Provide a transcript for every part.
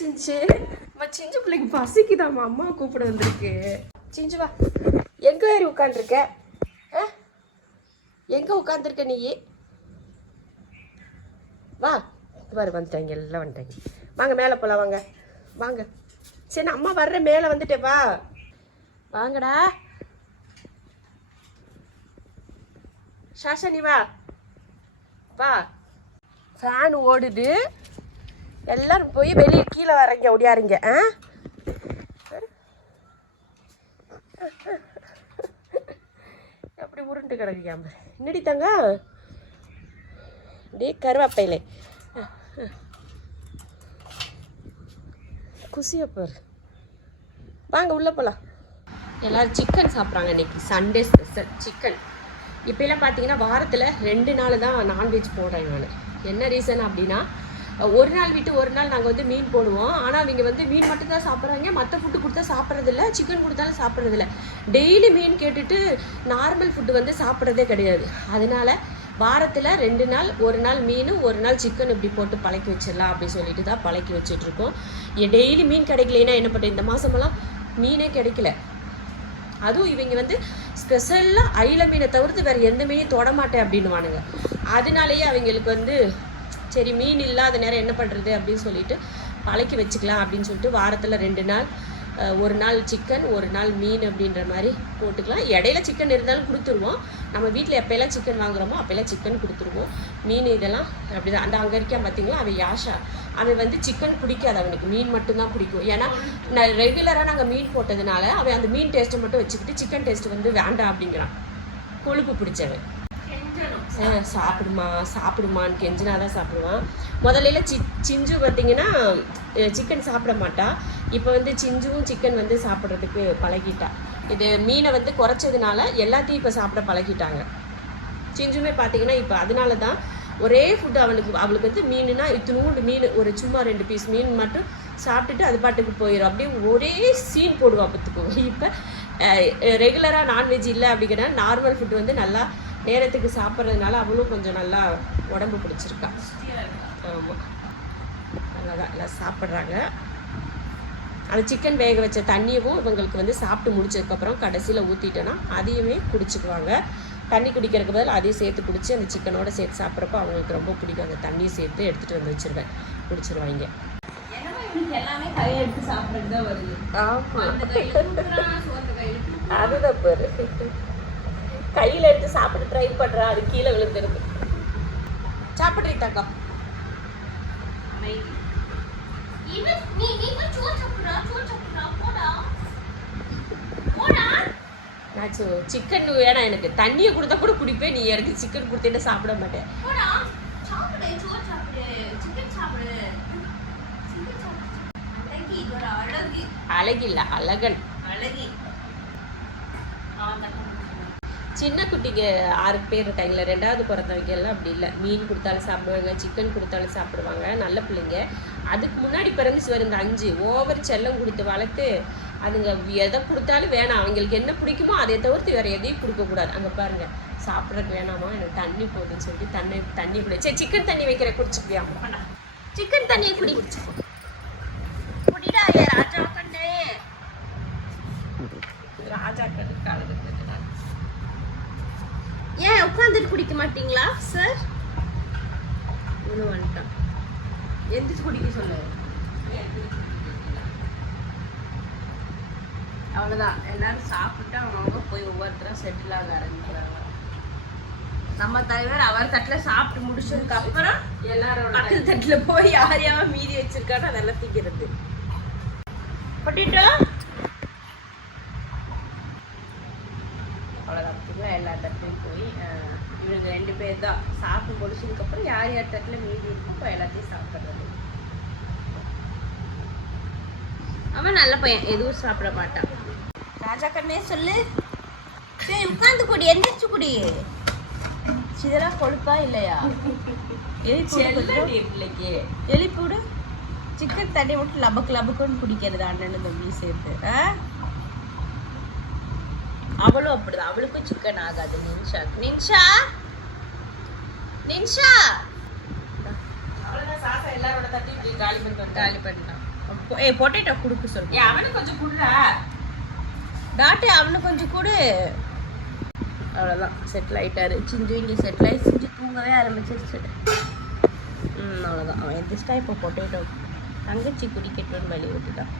சிஞ்சு சிஞ்சு பிள்ளைக்கு பசிக்குதாம்மா, அம்மா கூப்பிட வந்திருக்கு. சிஞ்சு வா, எங்க ஏறி உட்காந்துருக்க? எங்க உட்காந்துருக்க நீ? வா பாரு, வந்துட்டாங்க எல்லாம் வந்துட்டாங்க. வாங்க மேலே போகலாம், வாங்க வாங்க. சரி நான் அம்மா வர்றேன், மேலே வந்துட்டேன். வா வாங்கடா சாஷா, நீ வா வா. ஃபேன் ஓடுது, எல்லாரும் போய் வெளியே கீழே வரீங்க, ஒடியாருங்க. அப்படி உருண்டு கிடக்குயாம என்னடி தங்க, டே கருவாப்பையிலே குசியப்பார். வாங்க உள்ளே போகலாம். எல்லோரும் சிக்கன் சாப்பிட்றாங்க இன்னைக்கு, சண்டே ஸ்பெஷல் சிக்கன். இப்போலாம் பார்த்தீங்கன்னா வாரத்தில் 2 நாள் தான் நான்வெஜ் போடுறேன் நான். என்ன ரீசன் அப்படின்னா, ஒரு நாள் விட்டு ஒரு நாள் நாங்கள் வந்து மீன் போடுவோம். ஆனால் அவங்க வந்து மீன் மட்டும்தான் சாப்பிட்றாங்க, மற்ற ஃபுட்டு கொடுத்தா சாப்பிட்றதில்ல, சிக்கன் கொடுத்தாலும் சாப்பிட்றதில்ல. டெய்லி மீன் கேட்டுட்டு நார்மல் ஃபுட்டு வந்து சாப்பிட்றதே கிடையாது. அதனால் வாரத்தில் 2 நாள், ஒரு நாள் மீன், ஒரு நாள் சிக்கன் இப்படி போட்டு பழக்கி வச்சிடலாம் அப்படின்னு சொல்லிட்டு தான் பழக்கி வச்சிட்ருக்கோம். டெய்லி மீன் கிடைக்கலன்னா என்ன பண்ணுறது? இந்த மாதமெல்லாம் மீனே கிடைக்கல. அதுவும் இவங்க வந்து ஸ்பெஷலாக அயில மீனை தவிர்த்து வேறு எந்த மீனையும் தொட மாட்டேன் அப்படின்னுவானுங்க. அதனாலேயே அவங்களுக்கு வந்து சரி மீன் இல்லாத நேரம் என்ன பண்ணுறது அப்படின்னு சொல்லிட்டு பழக்கி வச்சுக்கலாம் அப்படின்னு சொல்லிட்டு வாரத்தில் 2 நாள், ஒரு நாள் சிக்கன், ஒரு நாள் மீன் அப்படின்ற மாதிரி போட்டுக்கலாம். இடையில சிக்கன் இருந்தாலும் கொடுத்துருவோம். நம்ம வீட்டில் எப்போயெல்லாம் சிக்கன் வாங்குகிறோமோ அப்போல்லாம் சிக்கன் கொடுத்துருவோம். மீன் இதெல்லாம் அப்படி தான். அந்த அங்கே இருக்கான் பார்த்தீங்களா, அவன் யாஷா, அவன் வந்து சிக்கன் பிடிக்காது, அவனுக்கு மீன் மட்டும்தான் பிடிக்கும். ஏன்னா நான் ரெகுலராக நாங்கள் மீன் போட்டதுனால அவன் அந்த மீன் டேஸ்ட்டை மட்டும் வச்சுக்கிட்டு சிக்கன் டேஸ்ட்டு வந்து வேண்டாம் அப்படிங்கிறான். கொழுப்பு பிடிச்சவன். சாப்பிடுமான்னு கெஞ்சினா தான் சாப்பிடுவான். முதல்ல சிஞ்சு பார்த்தீங்கன்னா சிக்கன் சாப்பிட மாட்டா. இப்போ வந்து சிஞ்சுவும் சிக்கன் வந்து சாப்பிட்றதுக்கு பழகிட்டா. இது மீனை வந்து குறைச்சதுனால எல்லாத்தையும் இப்போ சாப்பிட பழகிட்டாங்க. சிஞ்சுமே பார்த்தீங்கன்னா இப்போ அதனால தான் ஒரே ஃபுட்டு அவளுக்கு வந்து மீனுனா இத்தினூண்டு மீன், ஒரு சும்மா 2 பீஸ் மீன் மட்டும் சாப்பிட்டுட்டு அது பாட்டுக்கு போயிடும். அப்படியே ஒரே சீன் போடுவான் பார்த்துக்குவோம். இப்போ ரெகுலராக நான்வெஜ் இல்லை அப்படிங்கிற நார்மல் ஃபுட்டு வந்து நல்லா நேரத்துக்கு சாப்பிட்றதுனால அவளும் கொஞ்சம் நல்லா உடம்பு பிடிச்சிருக்கா. ஆமாம், நல்லாதான் எல்லாம் சாப்பிட்றாங்க. அந்த சிக்கன் வேக வச்ச தண்ணியவும் இவங்களுக்கு வந்து சாப்பிட்டு முடிச்சதுக்கப்புறம் கடைசியில் ஊற்றிட்டோன்னா அதையுமே குடிச்சுக்குவாங்க. தண்ணி குடிக்கிறதுக்கு பதில் அதையும் சேர்த்து குடிச்சு அந்த சிக்கனோட சேர்த்து சாப்பிட்றப்போ அவங்களுக்கு ரொம்ப பிடிக்கும். அந்த தண்ணியை சேர்த்து எடுத்துகிட்டு வந்து வச்சுருவேன், குடிச்சிருவாங்க. எல்லாமே கையை எடுத்து சாப்பிட்றது தான் வருது. ஆமாம், அதுதான் பாரு, கையில் எடுத்து சாப்பிட்டு ட்ரை பண்ணுறா, அது கீழே விழுந்துருக்கு. சாப்பிட்றீங்க சிக்கன் வேணாம் எனக்கு, தண்ணியை கொடுத்தா கூட குடிப்பேன். நீ எனக்கு சிக்கன் கொடுத்தேன்னு சாப்பிட மாட்டேன். அழகில்ல, அழகன். சின்ன குட்டிங்க 6 பேர் இருக்காங்களே, 2வது பிறந்தவங்க எல்லாம் அப்படி இல்லை. மீன் கொடுத்தாலும் சாப்பிடுவாங்க, சிக்கன் கொடுத்தாலும் சாப்பிடுவாங்க, நல்ல பிள்ளைங்க. அதுக்கு முன்னாடி பிறந்துச்சு வரும் இந்த 5 ஓவர் செல்லம் கொடுத்து வளர்த்து அதுங்க எதை கொடுத்தாலும் வேணாம். அவங்களுக்கு என்ன பிடிக்குமோ அதை தவிர்த்து வேறு எதையும் கொடுக்கக்கூடாது. அங்கே பாருங்க, சாப்பிட்றதுக்கு வேணாமா, எனக்கு தண்ணி போகுதுன்னு சொல்லிட்டு தண்ணி குடி. சரி சிக்கன் தண்ணி வைக்கிற குடிச்சுக்கியா? சிக்கன் தண்ணியை குடி. குடிடா ஏ ராஜா கண்ணே, ராஜா கண்ணு காலது. ஏன் உட்காந்துட்டு குடிக்க மாட்டீங்களா சார்? ஒன்று வந்துட்டான், எந்திரிச்சு குடிக்க சொல்லு. அவ்வளோதான், எல்லாரும் சாப்பிட்டு அவங்க போய் ஒவ்வொருத்தரும் செட்டில் ஆக ஆரம்பிக்கிறாங்க. நம்ம தலைவர் அவர் தட்டில் சாப்பிட்டு முடிச்சதுக்கு அப்புறம் எல்லாரும் பக்கத்து தட்டில் போய் யார் யாரும் மீதி வச்சிருக்கானோ அதெல்லாம் திங்கிறது. பட்டிட்டோம் அவ்வளோதான். எல்லா தட்டிலையும் போய் இவங்க 2 பேர் தான் சாப்பிட்டு முடிச்சதுக்கப்புறம் யார் யார் தட்டில் மீதி இருக்கும் இப்போ எல்லாத்தையும் சாப்பிட்றது. அவன் நல்ல பையன், எதுவும் சாப்பிட மாட்டான். ராஜா கண்ணே சொல்லு, சரி உட்காந்து குடி, எந்திரிச்சு குடி. இதெல்லாம் கொழுப்பா இல்லையா? பிள்ளைக்கு எழுப்பிவிடு. சிக்கன் தண்ணி விட்டு லபக்கு லபக்குன்னு குடிக்கிறது அண்ணன் தம்பி சேர்த்து. அவளும் அப்படிதான், அவளுக்கும் சிக்கன் ஆகாது. நின்ஷா அவ்வளோதான். சாசா எல்லாரோட தட்டி காலி பண்ணிட்டான். பொட்டேட்டோ கொடுக்க சொல்லு. அவனுக்கு கொஞ்சம் குடுறா. டாட்டு அவனுக்கு கொஞ்சம் கொடு. அவ்வளோதான், செட்டில் ஆகிட்டாரு. சிஞ்சு இங்கே செட்டில் ஆகி சிஞ்சு தூங்கவே ஆரம்பிச்சிருச்சு. அவ்வளோதான், அவன் எந்திரிச்சிட்டா. இப்போ பொட்டேட்டோ தங்கச்சி குடிக்கட்டும்னு வழி விட்டுட்டான்.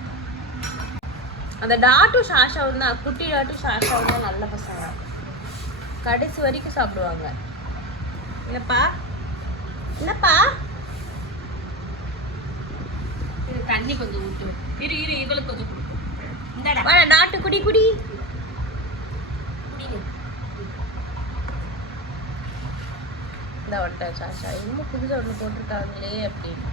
அந்த டாட்டும் ஷாஷாவும் தான், குட்டி டாட்டும் ஷாஷாவும் தான் நல்ல பசங்க. கடைசி வரைக்கும் சாப்பிடுவாங்க. என்னப்பா என்னப்பா? இது தண்ணி கொஞ்சம் ஊற்று. இரு இவளுக்கு கொஞ்சம் கொடுக்கும். இந்தாடா டாட்டு குடி குடி குடிங்க. இந்த வட்ட சாஷா இன்னும் புதுசாக ஒன்று போட்டிருக்காங்களே அப்படின்னு.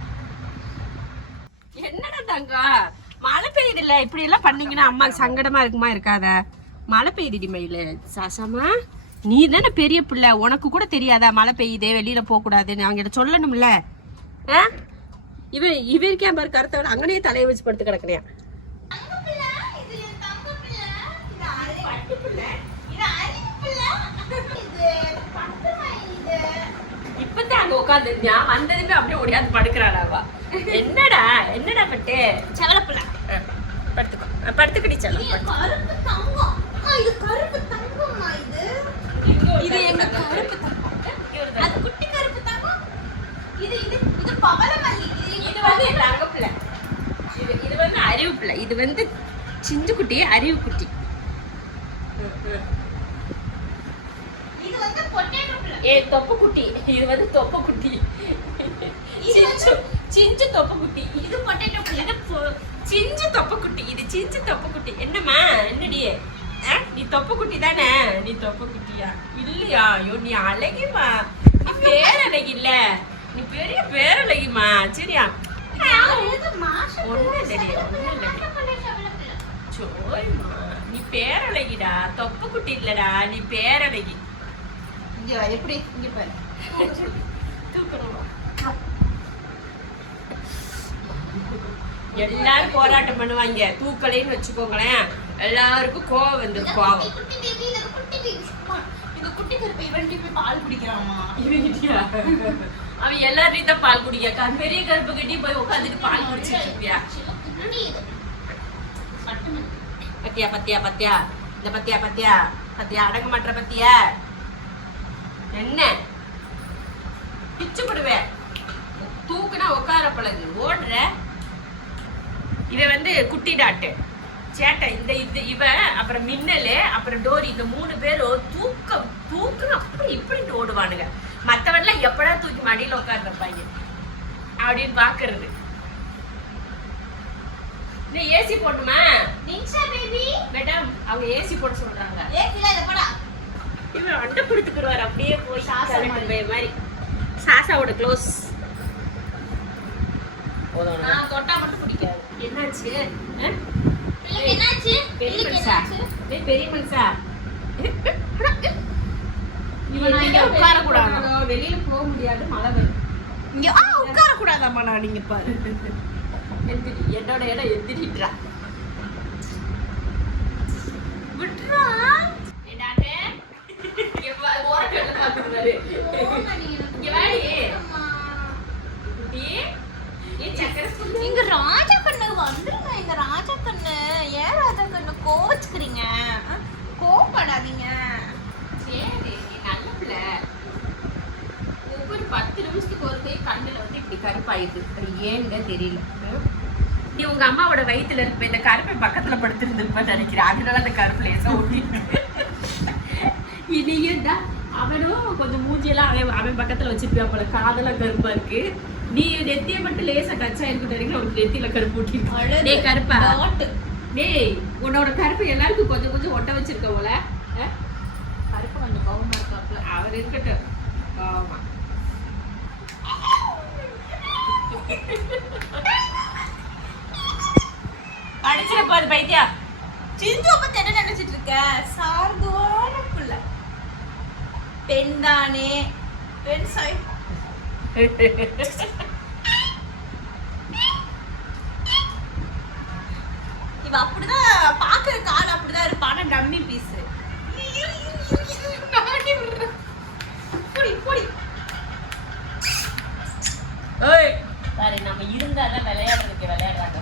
என்னடா தங்கம், மழை பெய்யுது இல்ல, இப்படி எல்லாம் பண்ணீங்கன்னா அம்மா சங்கடமா இருக்குமா இருக்காத? மழை பெய்யுதுடி மயிலு. சாசாமா, நீ தானே பெரிய பிள்ளை, உனக்கு கூட தெரியாதா மழை பெய்யுதே வெளியில போக கூடாதுன்னு? அவங்க சொல்லணும்ல. இவருக்கே பாரு கருத்தவன் அங்கனே தலையை வச்சு படுத்து கிடக்குறியா? இப்பதான் அங்க உட்காந்துருந்தியா, வந்ததுமே அப்படியே ஓடியாந்து படுக்கிறாளாவா? என்னடா என்னடா பட்டு செவலப்பில்ல படுத்துக்கோ, படுத்துக்கடி செல்லம். இது கருப்பு தங்கம்மா. இது எங்க கருப்பு தங்கம். அது குட்டி கருப்பு தங்கம். இது இது இது பவளமல்லி. இது வந்து தங்க பிள்ளை, இது வந்து அறிவு பிள்ளை, இது வந்து சிஞ்சு குட்டி அறிவு குட்டி. இது வந்து பொட்டேட்டோ பிள்ளை. தொப்ப குட்டி, இது வந்து தொப்ப குட்டி. சிஞ்சு தொப்ப குட்டி. இது பொட்டேட்டோ பிள்ளை. இது சிஞ்சு தொப்ப குட்டி. இது சிஞ்சு தொப்ப குட்டி. என்னம்மா என்னடி? நீ தொப்ப குட்டி தானே? நீ தொப்ப குட்டியா இல்லையா? ஐயோ நீ அழகிமா, நீ பேரழகி இல்ல, நீ பெரிய பேரழகிமா. சரியா? ஒண்ணு இல்லடி, ஒண்ணு இல்லடி. சோய்மா, நீ பேரழகிடா, தொப்ப குட்டி இல்லடா, நீ பேரழகி. இங்க எப்படி இங்க பாரு. எல்லாரும் போராட்டம் பண்ணுவாங்க, தூக்கலைன்னு வச்சுக்கோங்களேன், எல்லாருக்கும் கோவம் வந்து கோவம். குட்டி பேபி, இது குட்டி பேபி. இந்த குட்டி கருப்பு இவன் போய் பால் குடிக்கிறாமா? அவன் எல்லாரையும் தான் பால் குடிக்க, பெரிய கருப்பு கட்டி போய் உட்காந்துட்டு பால் குடிச்சிட்டு இருப்பியா? பத்தியா பத்தியா பத்தியா, இந்த பத்தியா பத்தியா பத்தியா, அடங்க மாட்ட பத்தியா? என்ன பிச்சு போடுவேன், தூக்குனா உட்கார பழகு, ஓடுற. இவ வந்து குட்டி டாட்டு சேட்டை. இந்த இது இவ, அப்புறம் மின்னலு, அப்புறம் டோரி, இந்த 3 பேரும் தூக்குன்னு அப்படி இப்படின்னு ஓடுவானுங்க. மற்றவன்லாம் எப்படா தூக்கி மடியில் உட்காந்துருப்பாங்க அப்படின்னு பாக்குறது. இந்த ஏசி போட்டுமா நின்ஷா பேபி? மேடம் அவங்க ஏசி போட சொல்றாங்க. ஏசில இத போடா. இவன் அண்டை பிடித்துக்குருவார் அப்படியே போய் சாசா மாதிரி. சாசாவோட க்ளோஸ். நான் தொட்டா மட்டும் பிடிக்காது. என்னாச்சு? பிள்ளைக்கு என்னாச்சு? பெரிய மனுஷா, பெரிய மனுஷா, உட்கார கூடாது, வெளியில போக முடியாது, மழை வரும். இங்க உட்கார கூடாதாம்மா? நான் நீங்க பாரு, எந்திரி, என்னோட இடம் எந்திரிட்ரா. விட்றா. ஏடாடே ஓரக்கல்ல பாத்துக்குறாரு. இங்க வாடி குட்டி. இங்க ராஜா கண்ணு வந்துருங்க. இங்க ராஜா கண்ணு. ஏன் ராஜா கண்ணு கோச்சுக்கிறீங்க? கோவப்படாதீங்க. சரி, நீ நல்ல பிள்ளை. ஒவ்வொரு 10 நிமிஷத்துக்கு ஒரு கை கண்ணுல வந்து இப்படி கருப்பாயிடுது. அது ஏன்னு தெரியல. நீ உங்க அம்மாவோட வயித்துல இருப்ப, இந்த கருப்பை பக்கத்துல படுத்திருந்துருப்ப நினைக்கிறேன். அதனால அந்த கருப்பு லேசா ஓட்டிட்டு இனியும் தான். அவனும் கொஞ்சம் மூஞ்சியெல்லாம் அவன் பக்கத்துல வச்சிருப்பான் போல, காதெல்லாம் கருப்பா இருக்கு. நீ நெத்திய மட்டும் லேசா கச்சா இருக்கு, உனக்கு நெத்தியில கருப்பு ஊட்டிருக்க. டேய் கருப்பா, டேய் உன்னோட கருப்பு எல்லாருக்கும் கொஞ்சம் கொஞ்சம் ஒட்ட வச்சிருக்க போல. கருப்பு கொஞ்சம் கோவமா இருக்காப்ல. அவர் இருக்கட்டும். ஆமா, அடிச்சிட போது பைத்தியா. சிந்து பத்தி என்ன நினைச்சிட்டு இருக்க? சார்துவான புள்ள. பெண் தானே, பெண் சாய். இவ அப்படிதான் பாக்குற கால் அப்படிதான் இருப்பான, டம்மி பீஸ். பாரு, நம்ம இருந்தாதான் விளையாடுறதுக்கு விளையாடுறாங்க.